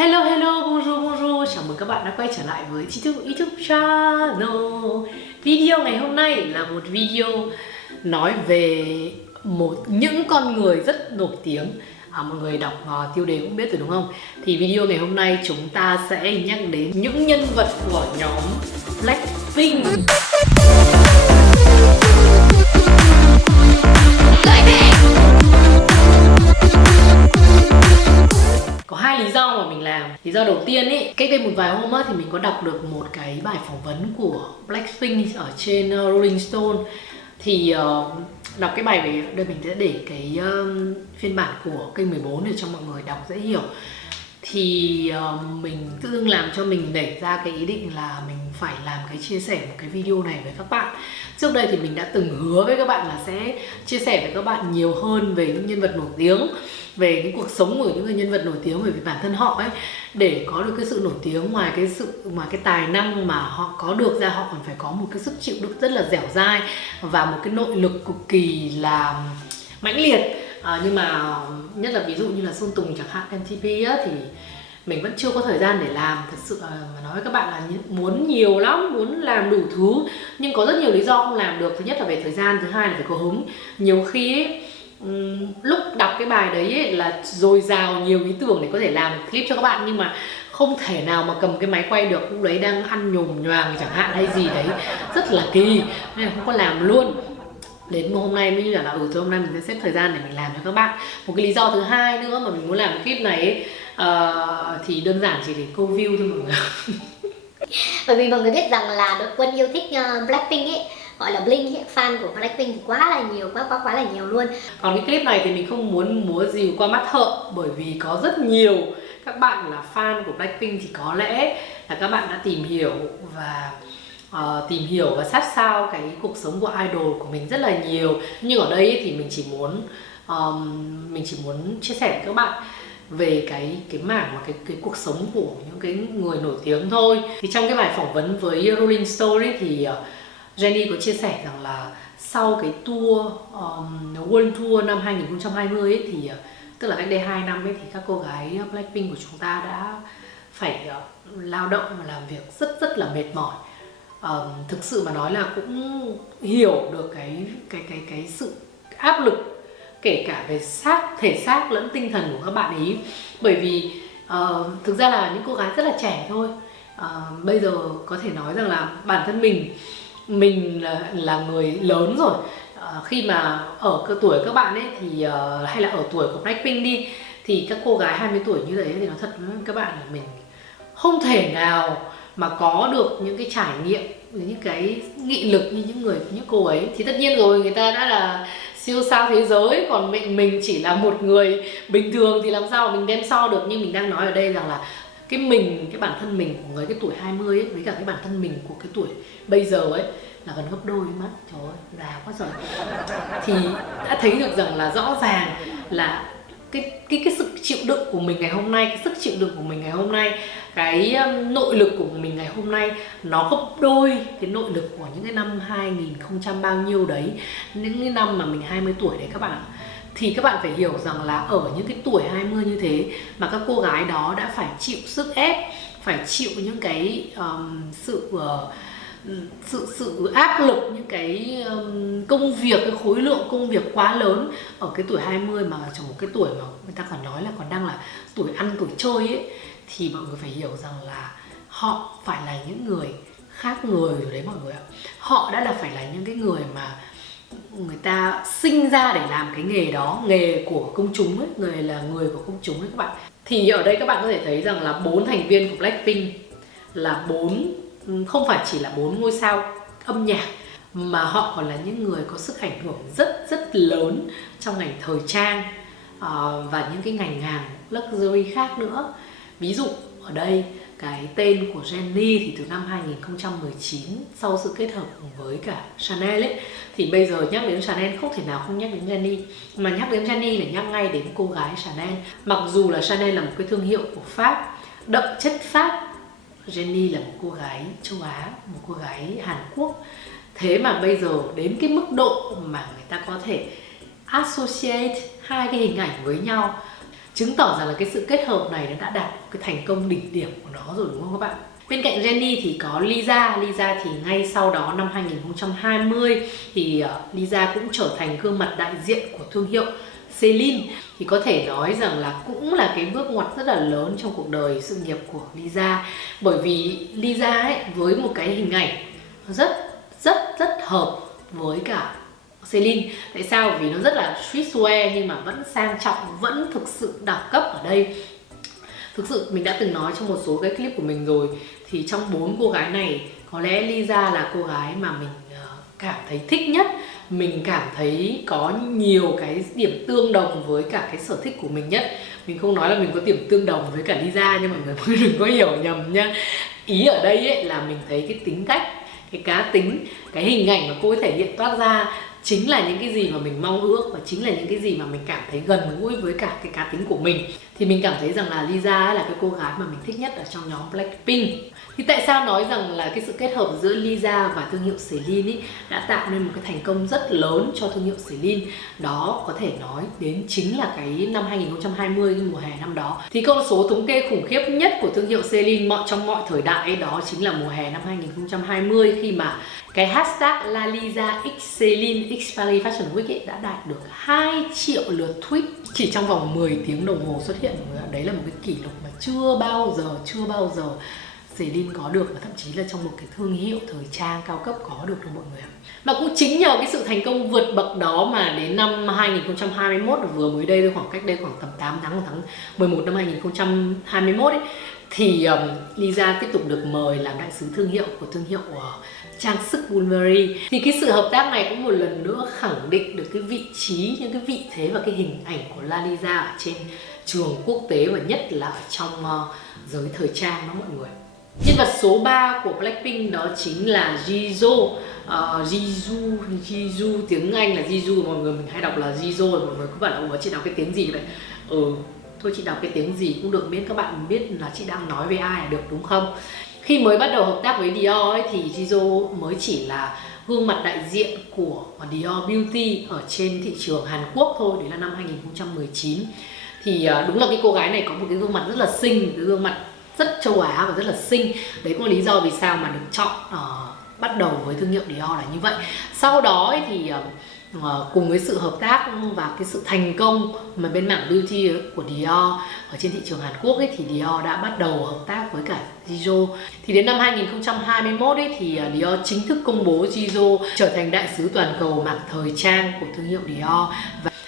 Hello, hello, bonjour, bonjour. Chào mừng các bạn đã quay trở lại với YouTube channel. Video ngày hôm nay là một video nói về những con người rất nổi tiếng. Mọi người đọc tiêu đề cũng biết rồi đúng không? Thì video ngày hôm nay chúng ta sẽ nhắc đến những nhân vật của nhóm Blackpink. Có hai lý do mà mình làm. Lý do đầu tiên ấy, cách đây một vài hôm thì mình có đọc được một cái bài phỏng vấn của Blackpink ở trên Rolling Stone. Thì đọc cái bài về đây, mình sẽ để cái phiên bản của kênh 14 để cho mọi người đọc dễ hiểu. Thì mình tự dưng làm cho mình nảy ra cái ý định là mình phải làm cái chia sẻ một cái video này với các bạn. Trước đây thì mình đã từng hứa với các bạn là sẽ chia sẻ với các bạn nhiều hơn về những nhân vật nổi tiếng, về cái cuộc sống của những người nhân vật nổi tiếng, về bản thân họ ấy, để có được cái sự nổi tiếng, ngoài cái tài năng mà họ có được ra, họ còn phải có một cái sức chịu đựng rất là dẻo dai và một cái nội lực cực kỳ là mãnh liệt. Nhưng mà nhất là ví dụ như là Sơn Tùng chẳng hạn, MTP á, thì mình vẫn chưa có thời gian để làm. Thật sự mà nói với các bạn là muốn nhiều lắm, muốn làm đủ thứ, nhưng có rất nhiều lý do không làm được. Thứ nhất là về thời gian, thứ hai là phải có hứng. Nhiều khi ấy, lúc đọc cái bài đấy ấy, là dồi dào nhiều ý tưởng để có thể làm clip cho các bạn, nhưng mà không thể nào mà cầm cái máy quay được. Lúc đấy đang ăn nhồm nhoàng chẳng hạn hay gì đấy, rất là kỳ, nên là không có làm luôn. Đến hôm nay mới là từ hôm nay mình sẽ xếp thời gian để mình làm cho các bạn. Một cái lý do thứ hai nữa mà mình muốn làm cái clip này ấy, thì đơn giản chỉ để câu view thôi mọi người. Bởi vì mọi người biết rằng là đội quân yêu thích Blackpink ấy, gọi là Blink ấy, fan của Blackpink thì quá là nhiều, quá là nhiều luôn. Còn cái clip này thì mình không muốn múa rìu qua mắt thợ, bởi vì có rất nhiều các bạn là fan của Blackpink thì có lẽ là các bạn đã tìm hiểu và sát sao cái cuộc sống của idol của mình rất là nhiều. Nhưng ở đây thì mình chỉ muốn chia sẻ với các bạn về cái mảng mà cái cuộc sống của những cái người nổi tiếng thôi. Thì trong cái bài phỏng vấn với Rolling Stone ấy, thì Jennie có chia sẻ rằng là sau cái tour World Tour năm 2020 ấy, thì tức là cách đây 2 năm ấy, thì các cô gái Blackpink của chúng ta đã phải lao động và làm việc rất là mệt mỏi. Thực sự mà nói là cũng hiểu được cái sự áp lực, kể cả về thể xác lẫn tinh thần của các bạn ý. Bởi vì thực ra là những cô gái rất là trẻ thôi. Bây giờ có thể nói rằng là bản thân mình là người lớn rồi. Khi mà ở cái tuổi các bạn ấy thì hay là ở tuổi của Blackpink đi, thì các cô gái 20 tuổi như thế thì nói thật với các bạn là mình không thể nào mà có được những cái trải nghiệm, những cái nghị lực như những cô ấy. Thì tất nhiên rồi, người ta đã là siêu sao thế giới, còn mình chỉ là một người bình thường thì làm sao mà mình đem so được. Nhưng mình đang nói ở đây rằng là cái bản thân mình của người cái tuổi 20 ấy, với cả cái bản thân mình của cái tuổi bây giờ ấy là gần gấp đôi mất. Trời ơi, già quá rồi. Thì đã thấy được rằng là rõ ràng là cái sức chịu đựng của mình ngày hôm nay, cái sức chịu đựng của mình ngày hôm nay, cái nội lực của mình ngày hôm nay nó gấp đôi cái nội lực của những cái năm 2000 bao nhiêu đấy, những cái năm mà mình 20 tuổi đấy các bạn. Thì các bạn phải hiểu rằng là ở những cái tuổi 20 như thế mà các cô gái đó đã phải chịu sức ép, phải chịu những cái sự áp lực, những cái công việc, cái khối lượng công việc quá lớn ở cái tuổi 20, mà trong một cái tuổi mà người ta còn nói là còn đang là tuổi ăn tuổi chơi ấy. Thì mọi người phải hiểu rằng là họ phải là những người khác người rồi đấy mọi người ạ. Họ đã phải là những cái người mà người ta sinh ra để làm cái nghề đó, nghề của công chúng ấy, người của công chúng ấy các bạn. Thì ở đây các bạn có thể thấy rằng là 4 thành viên của Blackpink là không phải chỉ là 4 ngôi sao âm nhạc, mà họ còn là những người có sức ảnh hưởng rất lớn trong ngành thời trang và những cái ngành hàng luxury khác nữa. Ví dụ ở đây cái tên của Jennie thì từ năm 2019, sau sự kết hợp với cả Chanel ấy, thì bây giờ nhắc đến Chanel không thể nào không nhắc đến Jennie. Mà nhắc đến Jennie là nhắc ngay đến cô gái Chanel. Mặc dù là Chanel là một cái thương hiệu của Pháp, đậm chất Pháp, Jennie là một cô gái châu Á, một cô gái Hàn Quốc. Thế mà bây giờ đến cái mức độ mà người ta có thể associate hai cái hình ảnh với nhau. chứng tỏ rằng là cái sự kết hợp này nó đã đạt cái thành công đỉnh điểm của nó rồi, đúng không các bạn? Bên cạnh Jennie thì có Lisa. Lisa thì ngay sau đó năm 2020 thì Lisa cũng trở thành gương mặt đại diện của thương hiệu Celine. Thì có thể nói rằng là cũng là cái bước ngoặt rất là lớn trong cuộc đời sự nghiệp của Lisa. Bởi vì Lisa ấy, với một cái hình ảnh rất hợp với cả Celine. Tại sao? Vì nó rất là streetwear nhưng mà vẫn sang trọng, vẫn thực sự đẳng cấp ở đây. Thực sự mình đã từng nói trong một số cái clip của mình rồi, thì trong 4 cô gái này có lẽ Lisa là cô gái mà mình cảm thấy thích nhất. Mình cảm thấy có nhiều cái điểm tương đồng với cả cái sở thích của mình nhất. Mình không nói là mình có điểm tương đồng với cả Lisa nhưng mọi người đừng có hiểu nhầm nha. Ý ở đây ấy là mình thấy cái tính cách, cái cá tính, cái hình ảnh mà cô ấy thể hiện toát ra chính là những cái gì mà mình mong ước, và chính là những cái gì mà mình cảm thấy gần gũi với cả cái cá tính của mình. Thì mình cảm thấy rằng là Lisa là cái cô gái mà mình thích nhất ở trong nhóm Blackpink. Thì tại sao nói rằng là cái sự kết hợp giữa Lisa và thương hiệu Celine đã tạo nên một cái thành công rất lớn cho thương hiệu Celine? Đó có thể nói đến chính là cái năm 2020, cái mùa hè năm đó. Thì con số thống kê khủng khiếp nhất của thương hiệu Celine trong mọi thời đại ấy, đó chính là mùa hè năm 2020, khi mà cái hashtag La Lisa X Celine X Paris Fashion Week ấy đã đạt được 2 triệu lượt tweet chỉ trong vòng 10 tiếng đồng hồ xuất hiện. Đấy là một cái kỷ lục mà chưa bao giờ Celine có được, và thậm chí là trong một cái thương hiệu thời trang cao cấp có được mọi người. Mà cũng chính nhờ cái sự thành công vượt bậc đó mà đến năm 2021, vừa mới đây, khoảng cách đây khoảng tầm 8 tháng, tháng 11 năm 2021 ấy, thì Lisa tiếp tục được mời làm đại sứ thương hiệu của thương hiệu trang sức Bulgari. Thì cái sự hợp tác này cũng một lần nữa khẳng định được cái vị trí, những cái vị thế và cái hình ảnh của La Lisa ở trên trường quốc tế, và nhất là ở trong giới thời trang đó mọi người. Nhân vật số 3 của Blackpink đó chính là Jisoo. Jisoo tiếng Anh là Jisoo, mọi người mình hay đọc là Jisoo, mọi người cứ bảo là chị đọc cái tiếng gì vậy? Thôi chị đọc cái tiếng gì cũng được, miễn các bạn biết là chị đang nói với ai là được, đúng không? Khi mới bắt đầu hợp tác với Dior ấy, thì Jisoo mới chỉ là gương mặt đại diện của Dior Beauty ở trên thị trường Hàn Quốc thôi. Đấy là năm 2019. Thì đúng là cái cô gái này có một cái gương mặt rất là xinh, một cái gương mặt rất châu Á và rất là xinh. Đấy cũng là lý do vì sao mà được chọn bắt đầu với thương hiệu Dior là như vậy. Sau đó ấy thì cùng với sự hợp tác và cái sự thành công mà bên mảng beauty của Dior ở trên thị trường Hàn Quốc ấy, thì Dior đã bắt đầu hợp tác với cả Jisoo. Thì đến năm 2021 ấy, thì Dior chính thức công bố Jisoo trở thành đại sứ toàn cầu mảng thời trang của thương hiệu Dior.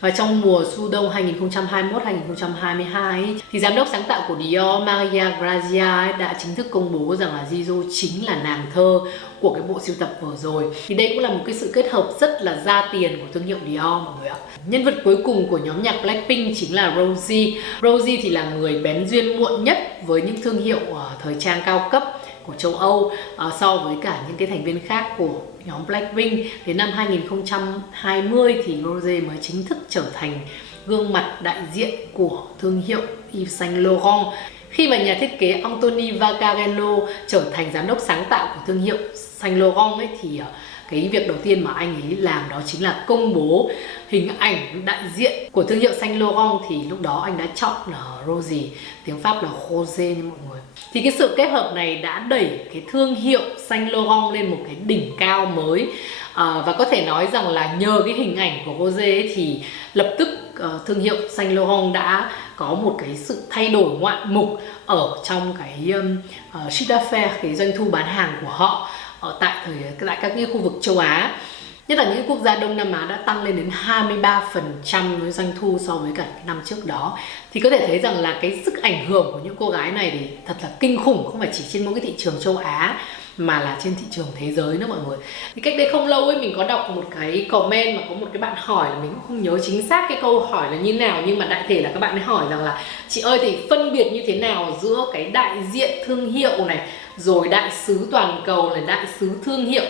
Và trong mùa Thu Đông 2021-2022 ấy, thì giám đốc sáng tạo của Dior Maria Grazia ấy đã chính thức công bố rằng là Jisoo chính là nàng thơ của cái bộ sưu tập vừa rồi. Thì đây cũng là một cái sự kết hợp rất là ra tiền của thương hiệu Dior mọi người ạ. Nhân vật cuối cùng của nhóm nhạc Blackpink chính là Rosie. Rosie thì là người bén duyên muộn nhất với những thương hiệu thời trang cao cấp của châu Âu so với cả những cái thành viên khác của nhóm Blackpink. Đến năm 2020 thì Rose mới chính thức trở thành gương mặt đại diện của thương hiệu Yves Saint Laurent. Khi mà nhà thiết kế Anthony Vaccarello trở thành giám đốc sáng tạo của thương hiệu Saint Laurent ấy, thì cái việc đầu tiên mà anh ấy làm đó chính là công bố hình ảnh đại diện của thương hiệu Saint Laurent. Thì lúc đó anh đã chọn là Rosie, tiếng Pháp là Rose nha mọi người. Thì cái sự kết hợp này đã đẩy cái thương hiệu Saint Laurent lên một cái đỉnh cao mới. Và có thể nói rằng là nhờ cái hình ảnh của Rose ấy, thì lập tức thương hiệu Saint Laurent đã có một cái sự thay đổi ngoạn mục ở trong cái chiffre d'affaires, cái doanh thu bán hàng của họ ở tại các cái khu vực châu Á. Nhất là những quốc gia Đông Nam Á đã tăng lên đến 23% với doanh thu so với cả cái năm trước đó. Thì có thể thấy rằng là cái sức ảnh hưởng của những cô gái này thì thật là kinh khủng, không phải chỉ trên mỗi cái thị trường châu Á mà là trên thị trường thế giới nữa mọi người. Thì cách đây không lâu ấy mình có đọc một cái comment mà có một cái bạn hỏi, là mình cũng không nhớ chính xác cái câu hỏi là như nào, nhưng mà đại thể là các bạn ấy hỏi rằng là chị ơi thì phân biệt như thế nào giữa cái đại diện thương hiệu này rồi đại sứ toàn cầu này, đại sứ thương hiệu.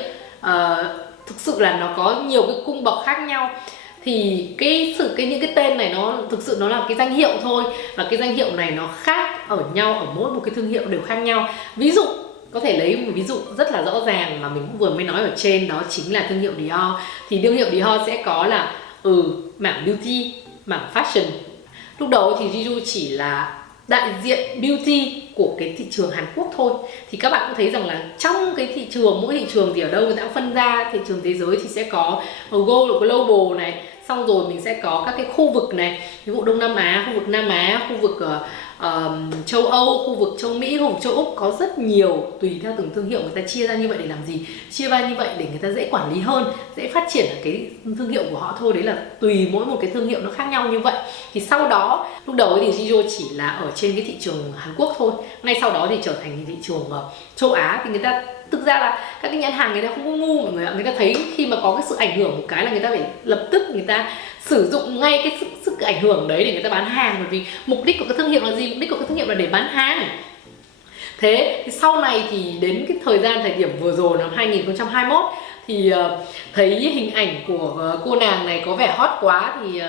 Thực sự là nó có nhiều cái cung bậc khác nhau. Thì những cái tên này nó thực sự nó là cái danh hiệu thôi, và cái danh hiệu này nó khác ở nhau ở mỗi một cái thương hiệu đều khác nhau. Ví dụ có thể lấy một ví dụ rất là rõ ràng mà mình cũng vừa mới nói ở trên, đó chính là thương hiệu Dior. Thì thương hiệu Dior sẽ có là mảng beauty, mảng fashion, Lúc đầu thì Jisoo chỉ là đại diện beauty của cái thị trường Hàn Quốc thôi. Thì các bạn cũng thấy rằng là trong cái thị trường, mỗi thị trường thì ở đâu người ta cũng phân ra. Thị trường thế giới thì sẽ có global này, xong rồi mình sẽ có các cái khu vực này, ví dụ Đông Nam Á, khu vực Nam Á, khu vực châu Âu, khu vực châu Mỹ, khu vực châu Úc, có rất nhiều, tùy theo từng thương hiệu người ta chia ra như vậy để làm gì, chia ra như vậy để người ta dễ quản lý hơn, dễ phát triển cái thương hiệu của họ thôi. Đấy là tùy mỗi một cái thương hiệu nó khác nhau như vậy. Thì sau đó lúc đầu thì Jisoo chỉ là ở trên cái thị trường Hàn Quốc thôi, ngay sau đó thì trở thành thị trường châu Á. Thì người ta thực ra là các cái nhãn hàng người ta không có ngu mọi người ạ, người ta thấy khi mà có cái sự ảnh hưởng một cái là người ta phải lập tức người ta sử dụng ngay cái sức ảnh hưởng đấy để người ta bán hàng, bởi vì mục đích của cái thương hiệu là gì? Mục đích của cái thương hiệu là để bán hàng. Thế thì sau này thì đến cái thời điểm vừa rồi năm 2021 thì thấy hình ảnh của cô nàng này có vẻ hot quá thì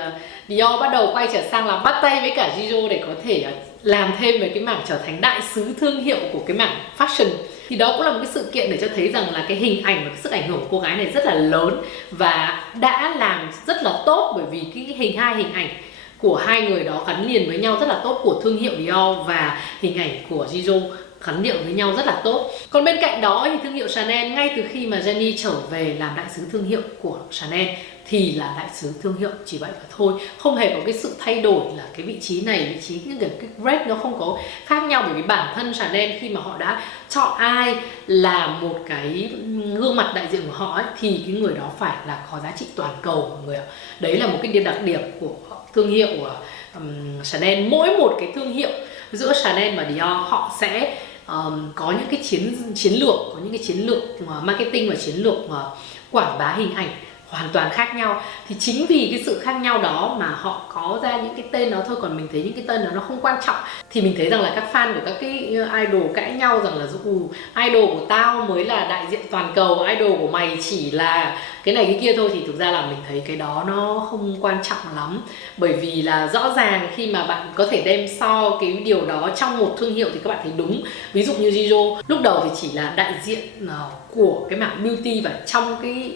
Dior bắt đầu quay trở sang là bắt tay với cả Jisoo để có thể làm thêm về cái mảng trở thành đại sứ thương hiệu của cái mảng fashion. Thì đó cũng là một cái sự kiện để cho thấy rằng là cái hình ảnh và cái sức ảnh hưởng của cô gái này rất là lớn và đã làm rất là tốt, bởi vì cái hai hình ảnh của hai người đó gắn liền với nhau rất là tốt, của thương hiệu Dior và hình ảnh của Jisoo gắn điệu với nhau rất là tốt. Còn bên cạnh đó thì thương hiệu Chanel, ngay từ khi mà Jennie trở về làm đại sứ thương hiệu của Chanel thì là đại sứ thương hiệu chỉ vậy và thôi, không hề có cái sự thay đổi là cái vị trí này, vị trí những cái grade nó không có khác nhau, bởi vì bản thân Chanel khi mà họ đã chọn ai là một cái gương mặt đại diện của họ ấy, thì cái người đó phải là có giá trị toàn cầu mọi người ạ. Đấy là một cái đặc điểm của thương hiệu của Chanel. Mỗi một cái thương hiệu giữa Chanel và Dior họ sẽ có những cái chiến lược, có những cái chiến lược marketing và chiến lược quảng bá hình ảnh hoàn toàn khác nhau. Thì chính vì cái sự khác nhau đó mà họ có ra những cái tên đó thôi, còn mình thấy những cái tên đó nó không quan trọng. Thì mình thấy rằng là các fan của các cái idol cãi nhau rằng là idol của tao mới là đại diện toàn cầu, idol của mày chỉ là cái này cái kia thôi. Thì thực ra là mình thấy cái đó nó không quan trọng lắm, bởi vì là rõ ràng khi mà bạn có thể đem so cái điều đó trong một thương hiệu thì các bạn thấy đúng. Ví dụ như Jisoo lúc đầu thì chỉ là đại diện của cái mảng beauty và trong cái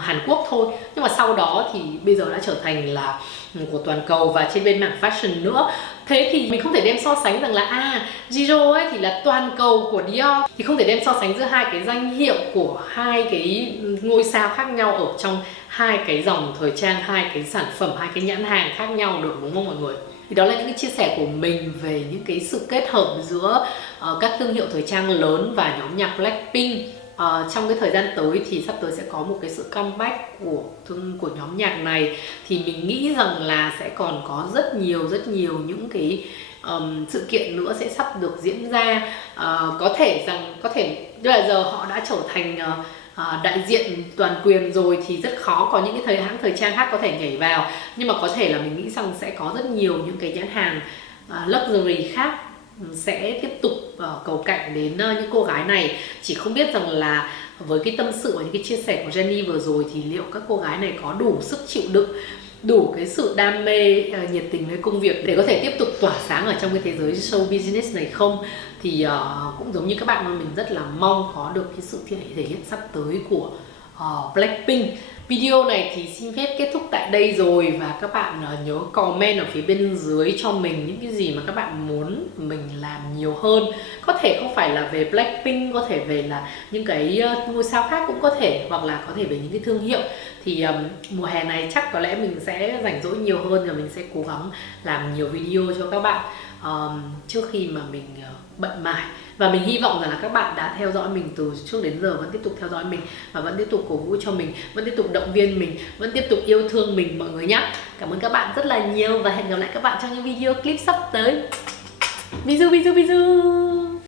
Hàn Quốc thôi, nhưng mà sau đó thì bây giờ đã trở thành là của toàn cầu và trên bên mảng fashion nữa. Thế thì mình không thể đem so sánh rằng là Jisoo ấy thì là toàn cầu của Dior, thì không thể đem so sánh giữa hai cái danh hiệu của hai cái ngôi sao khác nhau ở trong hai cái dòng thời trang, hai cái sản phẩm, hai cái nhãn hàng khác nhau được, đúng không mọi người? Thì đó là những cái chia sẻ của mình về những cái sự kết hợp giữa các thương hiệu thời trang lớn và nhóm nhạc Blackpink. Trong cái thời gian tới thì sắp tới sẽ có một cái sự comeback của nhóm nhạc này, thì mình nghĩ rằng là sẽ còn có rất nhiều những cái sự kiện nữa sẽ sắp được diễn ra. Có thể bây giờ họ đã trở thành đại diện toàn quyền rồi thì rất khó có những cái hãng thời trang khác có thể nhảy vào, nhưng mà có thể là mình nghĩ rằng sẽ có rất nhiều những cái nhãn hàng luxury khác sẽ tiếp tục cầu cạnh đến những cô gái này. Chỉ không biết rằng là với cái tâm sự và những cái chia sẻ của Jennie vừa rồi thì liệu các cô gái này có đủ sức chịu đựng, đủ cái sự đam mê, nhiệt tình với công việc để có thể tiếp tục tỏa sáng ở trong cái thế giới show business này không? Thì cũng giống như các bạn, mình rất là mong có được cái sự thể hiện sắp tới của Blackpink. Video này thì xin phép kết thúc tại đây rồi, và các bạn nhớ comment ở phía bên dưới cho mình những cái gì mà các bạn muốn mình làm nhiều hơn. Có thể không phải là về Blackpink, có thể về là những cái ngôi sao khác cũng có thể, hoặc là có thể về những cái thương hiệu. Thì mùa hè này chắc có lẽ mình sẽ rảnh rỗi nhiều hơn và mình sẽ cố gắng làm nhiều video cho các bạn trước khi mà mình bận mải. Và mình hy vọng rằng là các bạn đã theo dõi mình từ trước đến giờ, vẫn tiếp tục theo dõi mình và vẫn tiếp tục cổ vũ cho mình, vẫn tiếp tục động viên mình, vẫn tiếp tục yêu thương mình mọi người nhé. Cảm ơn các bạn rất là nhiều và hẹn gặp lại các bạn trong những video clip sắp tới. Bisous bisous bisous.